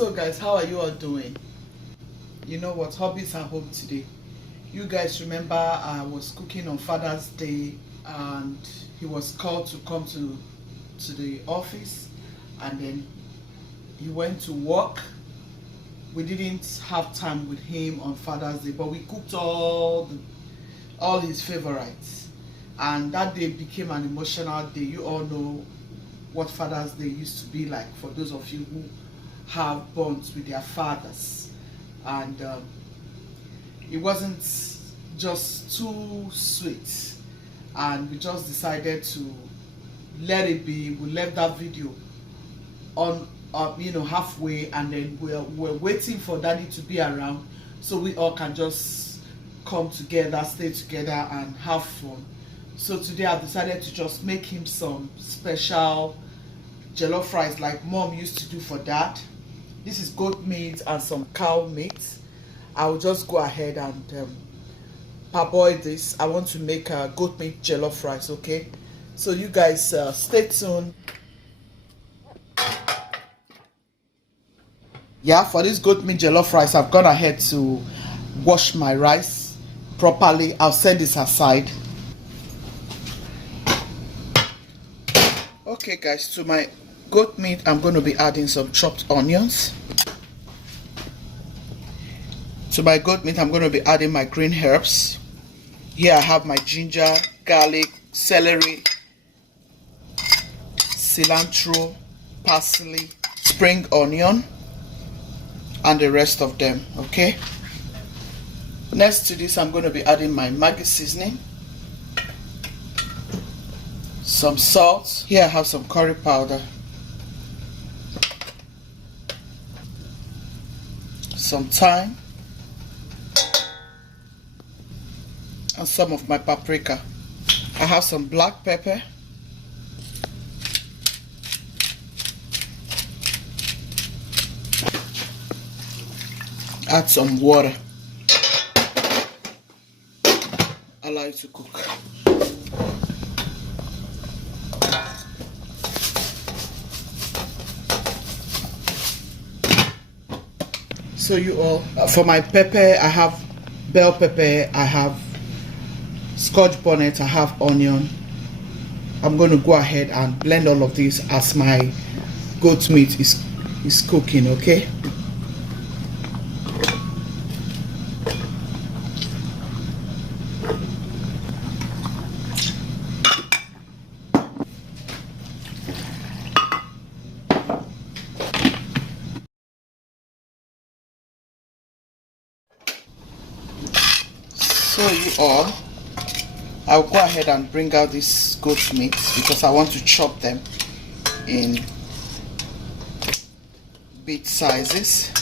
So guys, how are you all doing? You know what, hobbies are home today. You guys remember I was cooking on Father's Day and he was called to come to the office, and then he went to work. We didn't have time with him on Father's Day, but we cooked all his favorites, and that day became an emotional day. You all know what Father's Day used to be like for those of you who have bonds with their fathers, and it wasn't just too sweet, and we just decided to let it be. We left that video on halfway, and then we're waiting for Daddy to be around so we all can just come together, stay together and have fun. So today I've decided to just make him some special jollof rice like Mom used to do for Dad. This is goat meat and some cow meat. I will just go ahead and parboil this. I want to make a goat meat jollof rice, okay? So you guys stay tuned. Yeah, for this goat meat jollof rice, I've gone ahead to wash my rice properly. I'll set this aside. Okay guys, to my goat meat, I'm going to be adding some chopped onions. To my goat meat, I'm going to be adding my green herbs. Here I have my ginger, garlic, celery, cilantro, parsley, spring onion, and the rest of them, okay? Next to this, I'm going to be adding my Maggi seasoning, some salt. Here I have some curry powder, some thyme, and some of my paprika. I have some black pepper, add some water, allow it to cook. So you all, for my pepper, I have bell pepper, I have scotch bonnet, I have onion. I'm going to go ahead and blend all of this as my goat meat is cooking, okay? So you all, I'll go ahead and bring out this goat meat because I want to chop them in bit sizes.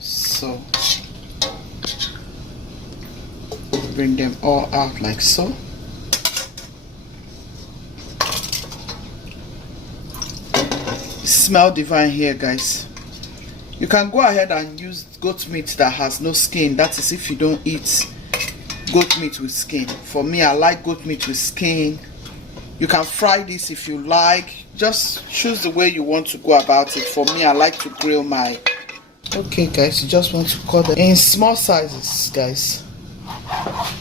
So bring them all out like so. It smells divine here, guys. You can go ahead and use goat meat that has no skin. That is if you don't eat goat meat with skin. For me, I like goat meat with skin. You can fry this if you like. Just choose the way you want to go about it. For me, I like to grill my... Okay guys, you just want to cut them in small sizes, guys.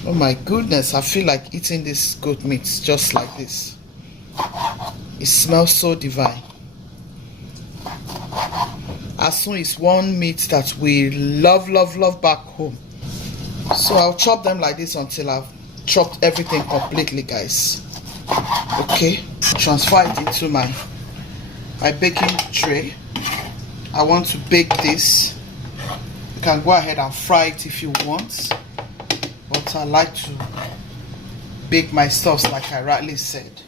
Oh my goodness, I feel like eating this goat meat just like this. It smells so divine. Asun is one meat that we love back home. So I'll chop them like this until I've chopped everything completely, guys. Okay, transfer it into my baking tray. I want to bake this. You can go ahead and fry it if you want, but I like to bake my stuffs like I rightly said.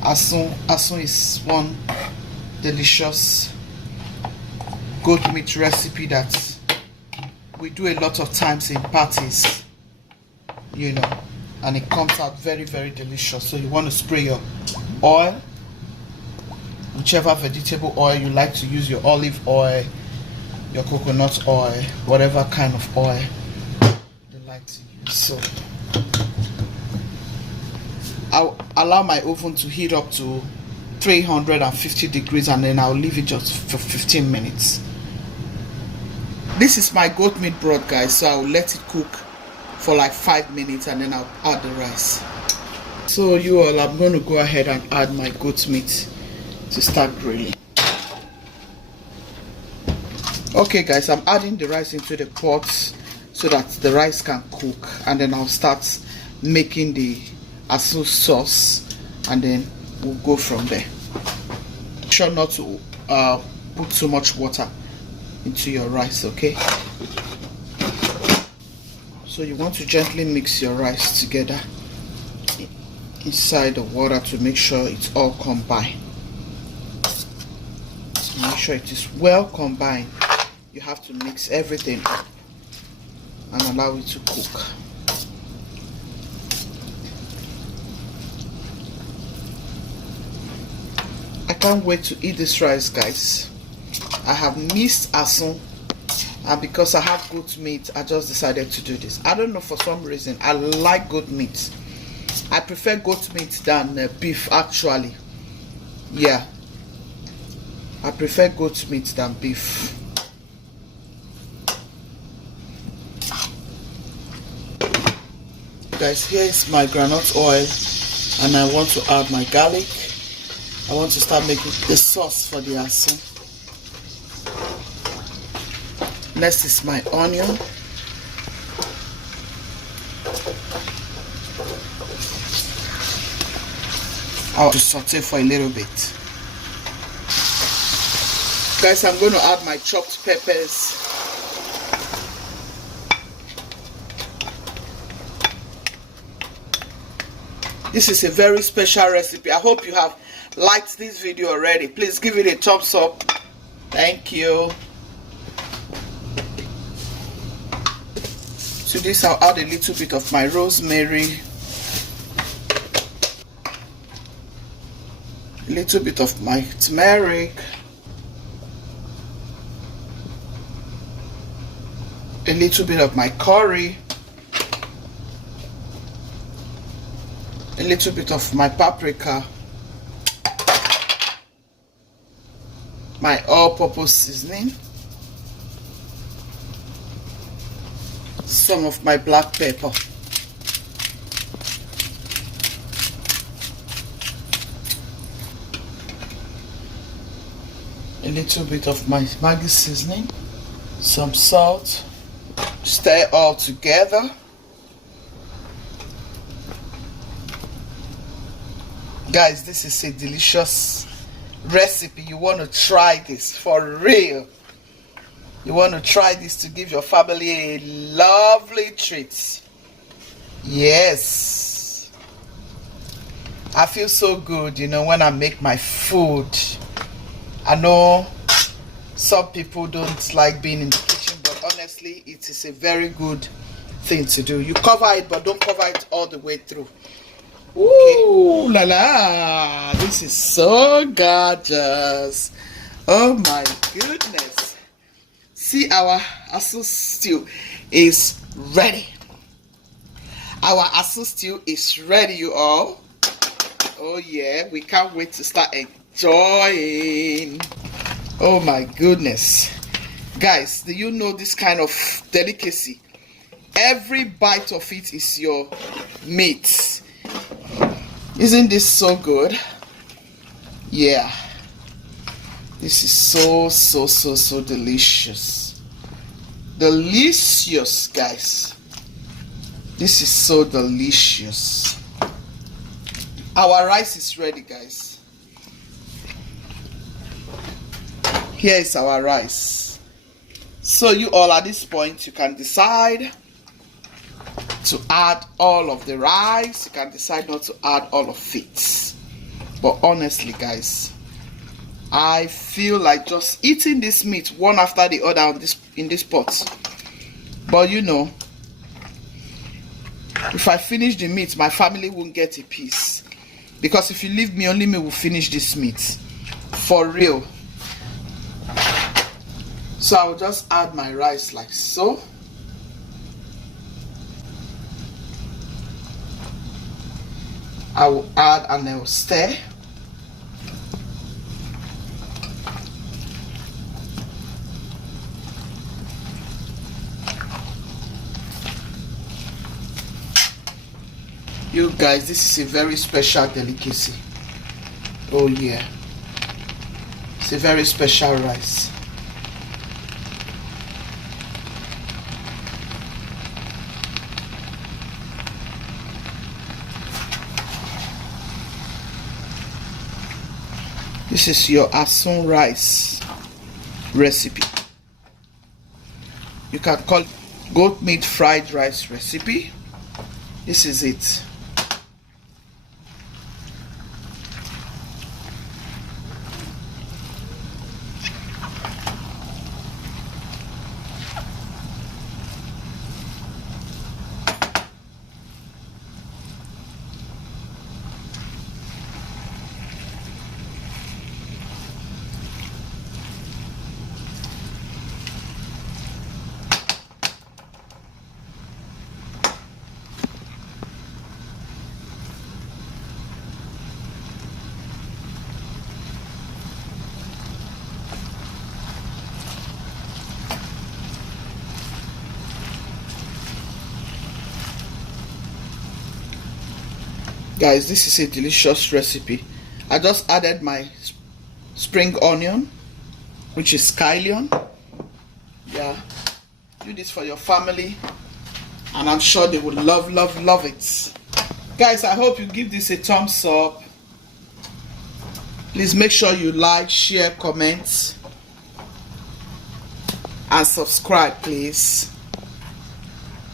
Asun is one delicious goat meat recipe that we do a lot of times in parties, you know, and it comes out very delicious. So you want to spray your oil, whichever vegetable oil you like to use, your olive oil, your coconut oil, whatever kind of oil you like to use. So I'll allow my oven to heat up to 350 degrees, and then I'll leave it just for 15 minutes. This is my goat meat broth, guys, so I'll let it cook for like 5 minutes and then I'll add the rice. So you all, I'm going to go ahead and add my goat meat to start grilling. Okay guys, I'm adding the rice into the pot so that the rice can cook, and then I'll start making the asun sauce, and then we'll go from there. Make sure not to put too much water into your rice, okay? So you want to gently mix your rice together inside the water to make sure it's all combined. So make sure it is well combined. You have to mix everything up and allow it to cook. I can't wait to eat this rice, guys. I have missed asun, and because I have goat meat, I just decided to do this. I don't know, for some reason I like goat meat. I prefer goat meat than beef, actually. Yeah, I prefer goat meat than beef. Guys, here is my groundnut oil, and I want to add my garlic. I want to start making the sauce for the asun. Next is my onion. I'll just saute for a little bit. Guys, I'm going to add my chopped peppers. This is a very special recipe. I hope you have liked this video already. Please give it a thumbs up. Thank you. To this, I'll add a little bit of my rosemary, a little bit of my turmeric, a little bit of my curry, a little bit of my paprika, my all-purpose seasoning, some of my black pepper, a little bit of my Maggi seasoning, some salt. Stir all together. Guys, this is a delicious recipe. You want to try this for real. You want to try this to give your family a lovely treat. Yes. I feel so good, you know, when I make my food. I know some people don't like being in the kitchen, but honestly, it is a very good thing to do. You cover it, but don't cover it all the way through. Ooh, okay. La la. This is so gorgeous. Oh my goodness. See, our asun stew is ready. Our asun stew is ready, you all. Oh yeah, we can't wait to start enjoying. Oh my goodness. Guys, do you know this kind of delicacy? Every bite of it is your meat. Isn't this so good? Yeah. This is so delicious. Delicious, guys. This is so delicious. Our rice is ready, guys. Here is our rice. So you all, at this point, you can decide to add all of the rice. You can decide not to add all of it. But honestly, guys, I feel like just eating this meat one after the other in this pot. But you know, if I finish the meat, my family won't get a piece. Because if you leave me, only me will finish this meat. For real. So I will just add my rice like so. I will add and I will stir. You guys, this is a very special delicacy. Oh yeah, it's a very special rice. This is your Asun rice recipe. You can call it goat meat fried rice recipe. This is it. Guys, this is a delicious recipe. I just added my spring onion, which is scallion. Yeah, do this for your family and I'm sure they would love it. Guys, I hope you give this a thumbs up. Please make sure you like, share, comment and subscribe. Please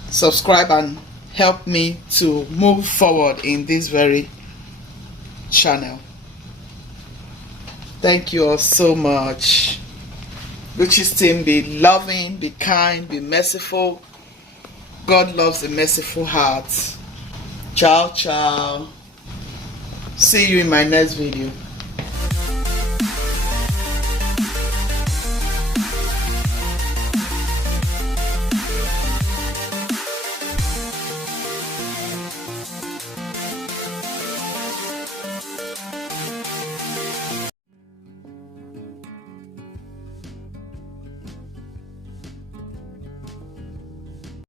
subscribe and help me to move forward in this very channel. Thank you all so much. Guchies team, be loving, be kind, be merciful. God loves a merciful heart. Ciao, ciao. See you in my next video.